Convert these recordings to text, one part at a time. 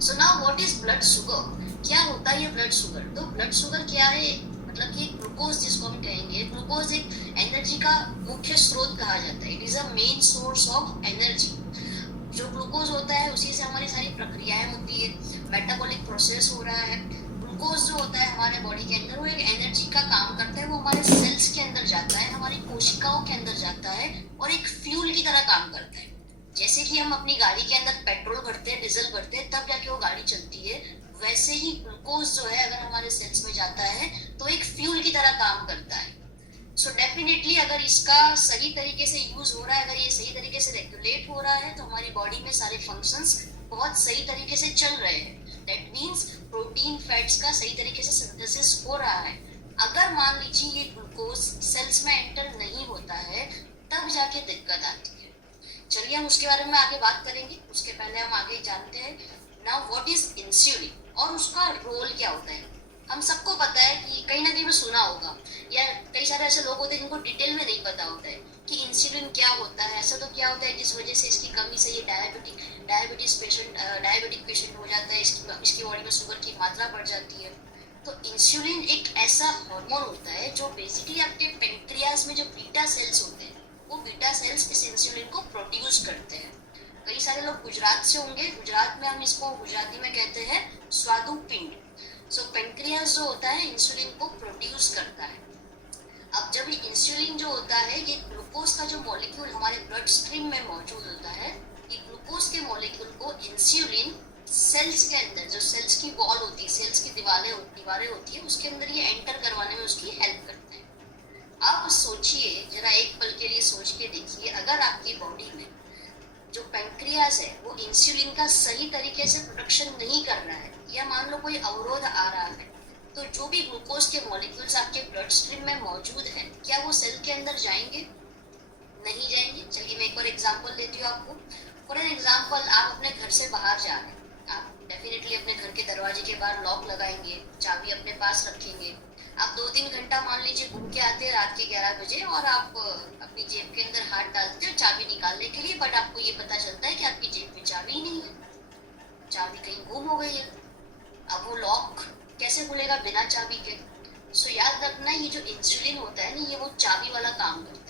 So now what is blood sugar? क्या होता है ये ब्लड शुगर? तो ब्लड शुगर क्या है? मतलब कि ग्लूकोज जिसको हम कहेंगे, ग्लूकोज एक एनर्जी का मुख्य स्रोत कहा जाता है। It is a main source of energy. जो ग्लूकोज होता है उसी से हमारी सारी प्रक्रियाएं होती है, मेटाबॉलिक प्रोसेस हो रहा है। ग्लूकोज जो होता है हमारे बॉडी के अंदर, वो एक एनर्जी का काम करता है। वो हमारे सेल्स के अंदर जाता है, हमारी कोशिकाओं के अंदर जाता है और एक फ्यूल की तरह काम करता है। जैसे कि हम अपनी गाड़ी के अंदर पेट्रोल भरते हैं, डीजल भरते हैं, तब जाके वो गाड़ी चलती है, वैसे ही ग्लूकोज जो है अगर हमारे सेल्स में जाता है तो एक फ्यूल की तरह काम करता है। सो डेफिनेटली अगर इसका सही तरीके से यूज हो रहा है, अगर ये सही तरीके से रेगुलेट हो रहा है, तो हमारी बॉडी में सारे फंक्शंस बहुत सही तरीके से चल रहे हैं। दैट मीन्स प्रोटीन फैट्स का सही तरीके से सिंथेसिस हो रहा है। अगर मान लीजिए ये ग्लूकोज सेल्स में एंटर नहीं होता है, तब जाके दिक्कत आती है। चलिए हम उसके बारे में आगे बात करेंगे। उसके पहले हम आगे जानते हैं नाउ व्हाट इज इंसुलिन और उसका रोल क्या होता है। हम सबको पता है कि कहीं ना कहीं में सुना होगा, या कई सारे ऐसे लोग होते हैं जिनको डिटेल में नहीं पता होता है कि इंसुलिन क्या होता है। ऐसा तो क्या होता है जिस वजह से इसकी कमी से ये डायबिटिक पेशेंट हो जाता है, इसकी बॉडी में शुगर की मात्रा बढ़ जाती है। तो इंसुलिन एक ऐसा हार्मोन होता है जो बेसिकली आपके पेंक्रियास में जो बीटा सेल्स होते हैं, वो बीटा सेल्स इस इंसुलिन को प्रोड्यूस करते हैं। कई सारे लोग गुजरात से होंगे, गुजरात में हम इसको गुजराती में कहते हैं स्वादु पिंड। सो पेंक्रियास जो होता है इंसुलिन को प्रोड्यूस करता है। अब जब ये इंसुलिन जो होता है, ये ग्लूकोज का जो मॉलिक्यूल हमारे ब्लड स्ट्रीम में मौजूद होता है, ये ग्लूकोज के मॉलिक्यूल को इंसुलिन सेल्स के अंदर, जो सेल्स की वॉल होती है, सेल्स की दीवारें होती है, उसके अंदर ये एंटर करवाने में उसकी हेल्प करता है। अब सोचिए जरा, एक पल के लिए सोच के देखिए, अगर आपकी बॉडी में जो पेंक्रियास है वो इंसुलिन का सही तरीके से प्रोडक्शन नहीं कर रहा है, या मान लो कोई अवरोध आ रहा है, तो जो भी ग्लूकोज के मॉलिक्यूल्स आपके ब्लड स्ट्रीम में मौजूद है, क्या वो सेल के अंदर जाएंगे? नहीं जाएंगे। चलिए मैं एक और एग्जांपल देती हूँ आपको। फॉर एन एग्जांपल, आप अपने घर से बाहर जा रहे हैं, आप डेफिनेटली अपने घर के दरवाजे के बाहर लॉक लगाएंगे, चाबी अपने पास रखेंगे। आप 2-3 घंटा मान लीजिए घूम के आते हैं रात के 11 बजे, और आप अपनी जेब के अंदर हाथ डालते हो चाबी निकालने के लिए, बट आपको ये पता चलता है कि आपकी जेब में चाबी ही नहीं है, चाबी कहीं गुम हो गई है। अब वो लॉक कैसे खुलेगा बिना चाबी के? सो याद रखना, ये जो इंसुलिन होता है ना, ये वो चाबी वाला काम करता है।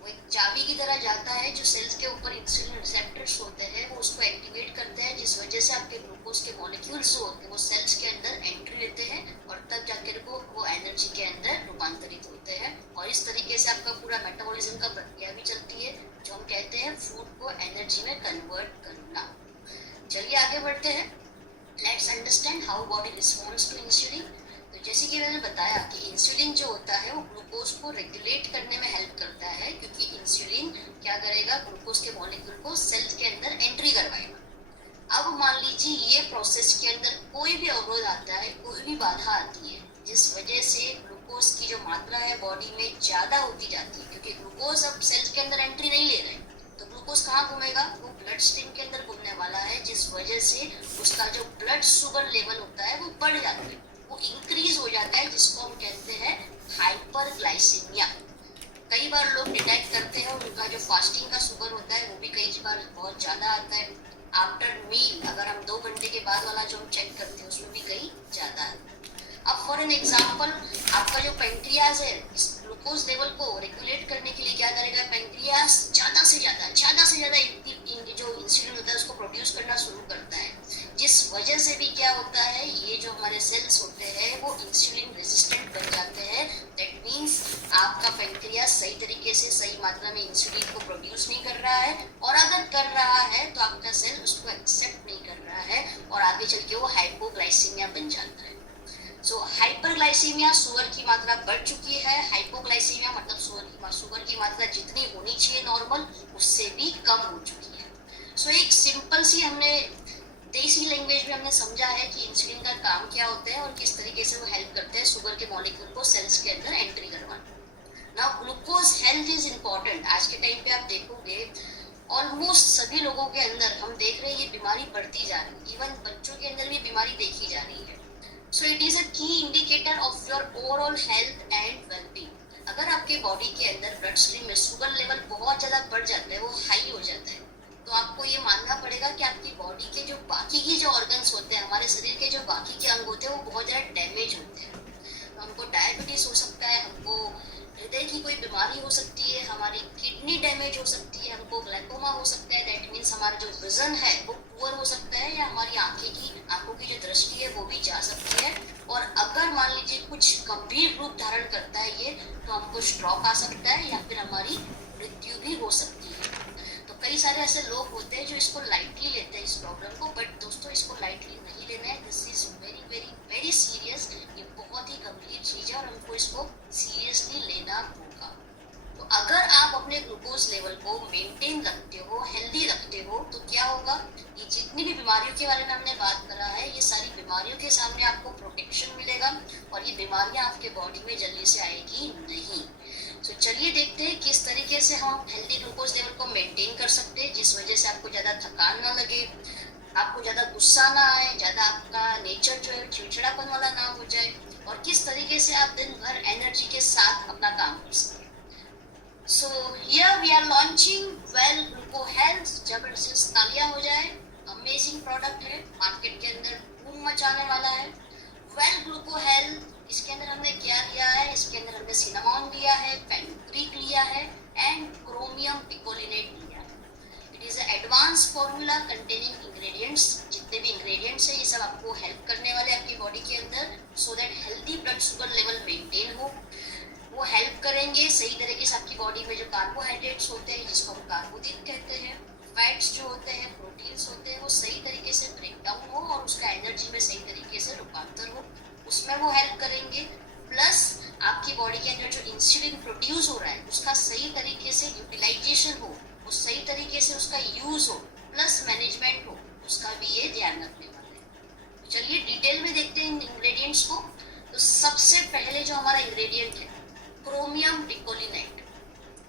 वो एक चाबी की तरह जाता है, जो सेल्स के ऊपर इंसुलिन रिसेप्टर्स होते हैं वो उसको एक्टिवेट करते हैं, जिस वजह से आपके ग्लूकोज के मॉलिक्यूल्स जो होते हैं वो सेल्स के अंदर एंट्री लेते हैं, और तब जाकर वो एनर्जी के अंदर रूपांतरित होते हैं। और इस तरीके से आपका पूरा मेटाबॉलिज्म का प्रक्रिया भी चलती है, जो हम कहते हैं फूड को एनर्जी में कन्वर्ट करना। चलिए आगे बढ़ते हैं। Let's understand how body responds to insulin. तो जैसे कि मैंने बताया कि इंसुलिन जो होता है वो ग्लूकोज को रेगुलेट करने में हेल्प करता है, क्योंकि इंसुलिन क्या करेगा, ग्लूकोज के मॉलिक्यूल को सेल्स के अंदर एंट्री करवाएगा। अब मान लीजिए ये प्रोसेस के अंदर कोई भी अवरोध आता है, कोई भी बाधा आती है, जिस वजह से ग्लूकोज की जो मात्रा है बॉडी में ज्यादा होती जाती है, क्योंकि ग्लूकोज अब सेल्स के अंदर एंट्री नहीं ले रहे हैं, तो ग्लूकोज कहाँ घूमेगा? वो ब्लड स्ट्रीम के अंदर घूमने वाला है, जिस वजह से उसका जो ब्लड शुगर लेवल होता है वो बढ़ जाता है, वो इंक्रीज हो जाता है, जिसको हम कहते हैं हाइपरग्लाइसीमिया। कई बार लोग डिटेक्ट करते हैं उनका जो फास्टिंग का शुगर होता है वो भी कई बार बहुत ज्यादा आता है। आफ्टर मील, अगर हम 2 घंटे के बाद वाला जो हम चेक करते हैं उसमें भी कई ज्यादा आता है। अब फॉर एन एग्जाम्पल, आपका जो पेंक्रियास है इस ग्लूकोज लेवल को रेगुलेट करने के लिए क्या करेगा, पेंक्रियास ज्यादा से ज्यादा जो इंसुलिन होता है उसको प्रोड्यूस करना शुरू करता है, जिस वजह से भी क्या होता है, ये जो हमारे सेल्स होते हैं वो इंसुलिन रेजिस्टेंट बन जाते हैं। दैट मीन्स आपका पेंक्रियास सही तरीके से सही मात्रा में इंसुलिन को प्रोड्यूस नहीं कर रहा है, और अगर कर रहा है तो आपका सेल उसको एक्सेप्ट नहीं कर रहा है, और आगे चल के वो हाइपोग्लाइसीमिया बन जाता है। सो हाइपरग्लाइसीमिया, शुगर की मात्रा बढ़ चुकी है। हाइपोग्लाइसीमिया मतलब शुगर की मात्रा जितनी होनी चाहिए नॉर्मल, उससे भी कम हो चुकी है। सो एक सिंपल सी हमने देसी लैंग्वेज में हमने समझा है कि इंसुलिन का काम क्या होता है और किस तरीके से वो हेल्प करते हैं शुगर के मॉलिक्यूल को सेल्स के अंदर एंट्री करवाने। Now glucose health is important. आज के टाइम पे आप देखोगे ऑलमोस्ट सभी लोगों के अंदर हम देख रहे हैं ये बीमारी बढ़ती जा रही है, इवन बच्चों के अंदर भी बीमारी देखी जा रही है। सो इट इज अ की indicator of your overall health and wellbeing. अगर आपके बॉडी के अंदर ब्लड स्ट्रीम में शुगर लेवल बहुत ज्यादा बढ़ जाता है, वो हाई हो जाता है, तो आपको ये मानना पड़ेगा कि आपकी बॉडी के जो बाकी की जो ऑर्गन्स शरीर के जो बाकी के अंग होते हैं वो बहुत ज़्यादा डैमेज होते हैं। तो हमको डायबिटीज़ हो सकता है, हमको हृदय की कोई बीमारी हो सकती है, हमारी किडनी डैमेज हो सकती है, हमको ग्लाइकोमा हो सकता है, दैट मीन्स हमारा जो विजन है वो पुअर हो सकता है, या हमारी आंखों की जो दृष्टि है वो भी जा सकती है। और अगर मान लीजिए कुछ गंभीर रूप धारण करता है ये, तो हमको स्ट्रोक आ सकता है या फिर हमारी मृत्यु भी हो सकती है। तो कई सारे ऐसे लोग होते हैं जो इसको लाइटली लेते हैं इस प्रॉब्लम को, बट दोस्तों इसको लाइटली नहीं लेना है। This is very very very serious, ये बहुत ही गंभीर चीज है और हमको इसको सीरियसली लेना होगा। तो अगर आप अपने ग्लूकोज लेवल को मेंटेन रखते हो, हेल्दी रखते हो, तो क्या होगा, ये जितनी भी बीमारियों के बारे में हमने बात करा है, ये सारी बीमारियों के सामने आपको प्रोटेक्शन मिलेगा और ये बीमारियां आपके बॉडी में जल्दी से आएगी नहीं। तो चलिए देखते हैं किस तरीके से हम हेल्दी ग्लूकोज लेवल को मेंटेन कर सकते हैं, जिस वजह से आपको ज़्यादा थकान ना लगे, आपको ज़्यादा गुस्सा ना आए, ज़्यादा आपका नेचर जो है चिड़चिड़ापन वाला ना हो जाए, और किस तरीके से आप दिन भर एनर्जी के साथ अपना काम कर सकें। So here we are launching Well Gluco Health. जबरदस्त तालियां हो जाए, अमेजिंग प्रोडक्ट है, मार्केट के अंदर बूम मचाने वाला है। वेल ग्लूको हेल्थ, इसके अंदर हमने क्या लिया है, इसके अंदर हमने सिनामोन लिया है, फेनुग्रीक लिया है एंड क्रोमियम पिकोलिनेट लिया है। It is advance formula containing ingredients. जितने भी इंग्रेडिएंट्स है ये सब आपको हेल्प करने वाले आपकी बॉडी के अंदर, so that healthy blood sugar level maintain हो। वो हेल्प करेंगे सही तरीके से आपकी बॉडी में जो कार्बोहाइड्रेट्स होते हैं, जिसको हम कार्बोदीप कहते हैं, फैट्स जो होते हैं, प्रोटीन्स होते हैं, वो सही तरीके से ब्रेक डाउन हो और उसका एनर्जी में सही तरीके से रूपांतर हो, उसमें वो हेल्प करेंगे। प्लस आपकी बॉडी के अंदर जो इंसुलिन प्रोड्यूस हो रहा है उसका सही तरीके से यूटिलाइजेशन हो, वो सही तरीके से उसका यूज हो, प्लस मैनेजमेंट हो, उसका भी ये ध्यान रखने वाला है। चलिए डिटेल में देखते हैं इंग्रेडिएंट्स को। तो सबसे पहले जो हमारा इंग्रेडिएंट है क्रोमियम पिकोलिनेट।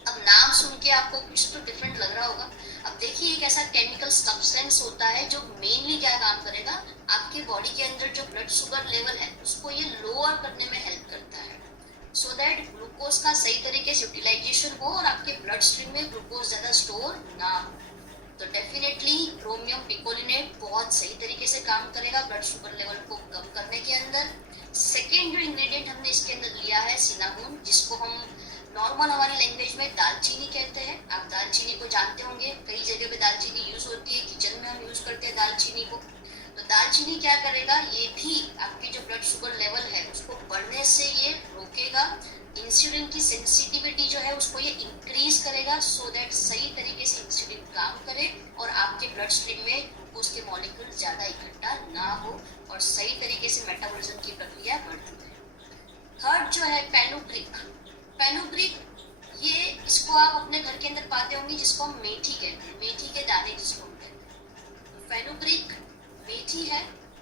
अब नाम सुन के आपको कुछ तो डिफरेंट लग रहा होगा। अब देखिए एक ऐसा केमिकल सब्सटेंस होता है जो मेनली क्या काम करेगा, आपके बॉडी के अंदर जो ब्लड शुगर लेवल है उसको ये लोअर करने में हेल्प करता है, सो दैट ग्लूकोज का सही तरीके से यूटिलाइजेशन हो और आपके ब्लड स्ट्रीम में ग्लूकोज ज्यादा स्टोर ना हो। तो डेफिनेटली क्रोमियम पिकोलिनेट बहुत सही तरीके से काम करेगा ब्लड शुगर लेवल को कम करने के अंदर। सेकेंड जो इंग्रेडिएंट हमने इसके अंदर लिया है सिनामोन, जिसको हम नॉर्मल हमारी लैंग्वेज में दालचीनी कहते हैं। आप दालचीनी को जानते होंगे, कई जगह पे दालचीनी यूज होती है, किचन में हम यूज करते हैं दालचीनी को। तो दालचीनी क्या करेगा, ये भी आपकी जो ब्लड शुगर लेवल है उसको बढ़ने से ये रोकेगा। इंसुलिन की सेंसिटिविटी जो है उसको ये इंक्रीज करेगा, सो दैट सही तरीके से इंसुलिन काम करे और आपके ब्लड स्ट्रीम में ग्लूकोज के मॉलिक्यूल ज्यादा इकट्ठा ना हो और सही तरीके से मेटाबॉलिज्म की प्रक्रिया बढ़ती है। थर्ड जो है फेनुग्रीक। फेनुग्रीक ये इसको आप अपने घर के अंदर पाते होंगे, जिसको हम मेथी कहते हैं, मेथी के दाने जिसको कहते हैं। फेनुग्रीक मेथी है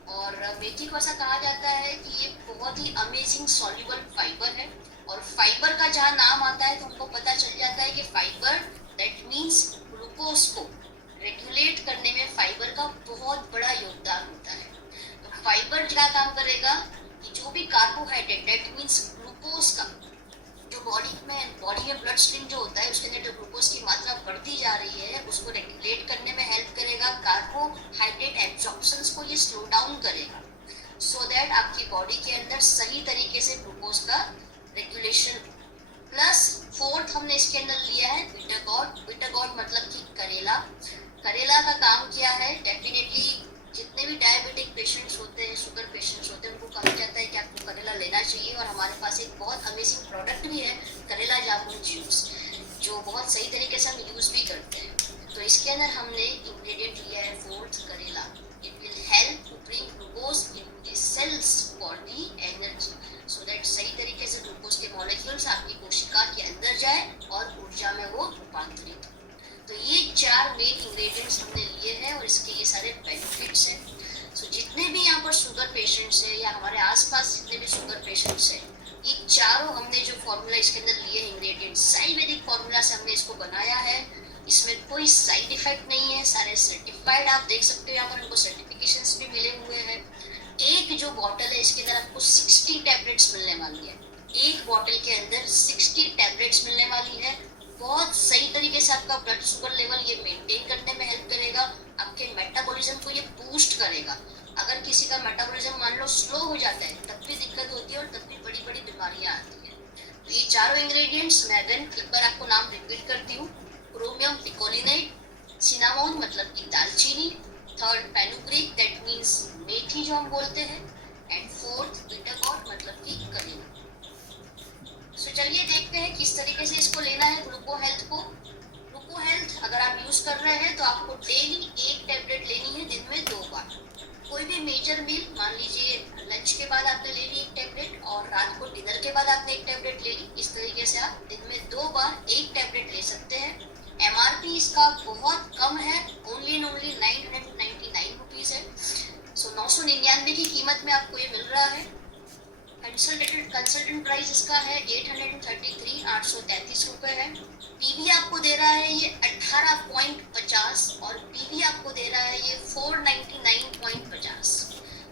और मेथी को ऐसा कहा जाता है कि ये बहुत ही अमेजिंग सॉल्युबल फाइबर है, और फाइबर का जहाँ नाम आता है तो हमको पता चल जाता है कि फाइबर दैट मीन्स ग्लूकोज को रेगुलेट करने में फाइबर का बहुत बड़ा योगदान होता है। तो फाइबर क्या काम करेगा कि जो भी कार्बोहाइड्रेट दैट मीन्स ग्लूकोज का जो बॉडी में ब्लड स्ट्रीम जो होता है उसके अंदर जो ग्लूकोज की मात्रा बढ़ती जा रही है उसको रेगुलेट करने में हेल्प करेगा। कार्बोहाइड्रेट एब्जॉर्प्शन को ये स्लो डाउन करेगा, सो दैट आपकी बॉडी के अंदर सही तरीके से ग्लूकोज का रेगुलेशन। प्लस फोर्थ हमने इसके अंदर लिया है बिटर गॉड। बिटर गॉड मतलब कि करेला। करेला का काम क्या है, डेफिनेटली जितने भी डायबिटिक पेशेंट्स होते हैं, शुगर पेशेंट्स होते हैं, उनको कहा जाता है कि आपको करेला लेना चाहिए। और हमारे पास एक बहुत अमेजिंग प्रोडक्ट भी है करेला जामुन जूस, जो बहुत सही तरीके से हम यूज भी करते हैं। तो इसके अंदर हमने इंग्रेडिएंट लिया है फोर्थ करेला। It will help to bring glucose into the cells for the energy, so that सही तरीके से ग्लूकोज के मॉलिक्यूल्स आपकी कोशिका के अंदर जाए और ऊर्जा में वो रूपांतरित हो। तो ये 4 मेन इंग्रेडिएंट्स हमने लिए हैं और इसके ये सारे बेनिफिट्स हैं। सो जितने भी यहाँ पर शुगर पेशेंट्स हैं या हमारे आसपास जितने भी शुगर पेशेंट्स हैं, ये चारों हमने जो फॉर्मूला इसके अंदर लिए इंग्रेडिएंट्स आयुर्वेदिक फॉर्मूला से हमने इसको बनाया है। इसमें कोई साइड इफेक्ट नहीं है, सारे सर्टिफाइड आप देख सकते हो, यहाँ पर हमको सर्टिफिकेशंस भी मिले हुए हैं। एक जो बॉटल है इसके अंदर आपको 60 टैबलेट्स मिलने वाली है। एक बॉटल के अंदर 60 टैबलेट्स मिलने वाली है। बहुत सही तरीके से आपका ब्लड शुगर लेवल ये मेंटेन करने में हेल्प करेगा, आपके मेटाबॉलिज्म को ये बूस्ट करेगा। अगर किसी का मेटाबॉलिज्म मान लो स्लो हो जाता है तब भी दिक्कत होती है और तब भी बड़ी बड़ी बीमारियां आती हैं। तो ये चारों इंग्रेडिएंट्स मैं अगेन एक बार आपको नाम रिपीट करती हूँ। क्रोमियम पिकोलिनेट, सिनामोन मतलब कि दालचीनी, थर्ड फेनुग्रीक दैट मीन्स मेथी जो हम बोलते हैं, एंड फोर्थ बीटा गॉड मतलब कि करी। सो चलिए देखते हैं किस तरीके से इसको लेना है ग्लूको हेल्थ को। ग्लूको हेल्थ अगर आप यूज कर रहे हैं तो आपको डेली एक टैबलेट लेनी है दिन में 2 बार। कोई भी मेजर मील, मान लीजिए लंच के बाद आपने ले ली एक टैबलेट और रात को डिनर के बाद आपने एक टैबलेट ले ली, इस तरीके से आप दिन में 2 बार एक टैबलेट ले सकते हैं। एमआरपी इसका बहुत कम है, ओनली एंड ओनली 999 रुपीज है। सो 999 की कीमत में आपको ये मिल रहा है। कंसल्टेंट प्राइस इसका है 833 833 रुपए है। पीवी आपको दे रहा है ये 18.50 और पीवी आपको दे रहा है ये 499.50।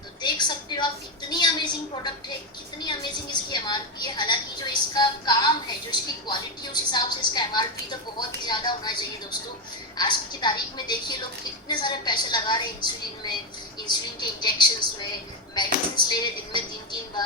तो देख सकते हो आप कितनी अमेजिंग प्रोडक्ट है, कितनी अमेजिंग इसकी एमआरपी है। हालांकि जो इसका काम है, जो इसकी क्वालिटी है, उस हिसाब से इसका एमआरपी तो बहुत ही ज्यादा होना चाहिए दोस्तों। आज की तारीख में देखिए लोग कितने सारे पैसे लगा रहे हैं इंसुलिन में, इंसुलिन के इंजेक्शन में, मेडिसिन ले रहे दिन में 3-3 बार।